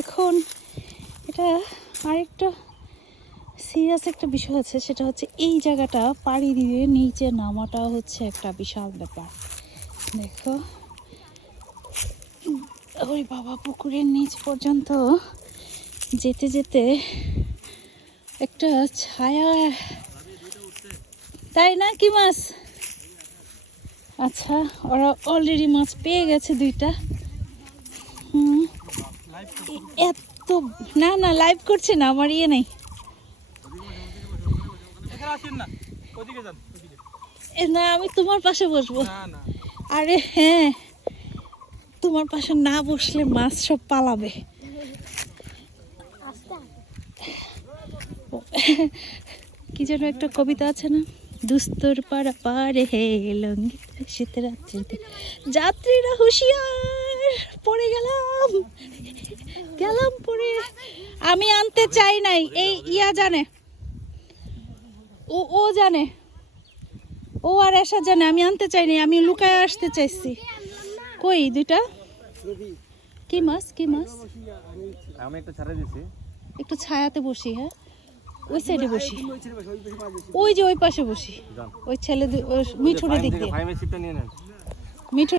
এখন এটা আরেকটা সিরিয়াস একটা বিষয় আছে, সেটা হচ্ছে এই জায়গাটা পাড়ি দিয়ে নিচে নামাটা হচ্ছে একটা বিশাল ব্যাপার। দেখো ওই বাবা, পুকুরের নিচ পর্যন্ত যেতে যেতে একটা ছায়া, তাই না? কি মাছ? আচ্ছা, ওরা অলরেডি মাছ পেয়ে গেছে 2টা। এত না না, লাইভ করছে না, আমার ইয়ে নেই। না, আমি তোমার পাশে বসবো। আরে হ্যাঁ, তোমার পাশে না বসলে মাছ সব পালাবে। কি যেন একটা কবিতা আছে না, দুস্তর পাড়া পারে হে লঙ্গি শীতের রাত্রিতে, যাত্রীরা হুঁশিয়ার, পড়ে গেলাম গেলাম পড়ে। আমি আনতে চাই নাই, এই ইয়া জানে, ও জানে, ও আর এসা জানে আমি আনতে চাই নাই, আমি লুকায় আসতে চাইছি। কই 2টা? কি মাছ? কি মাছ? আমি একটা ছাড়া দিছি, একটু ছায়াতে বসি। হ্যাঁ, ওই সাইডে বসি, ওই যে ওই পাশে বসি, ওই ছেলে মিঠুরে দিক দিয়ে। মিঠু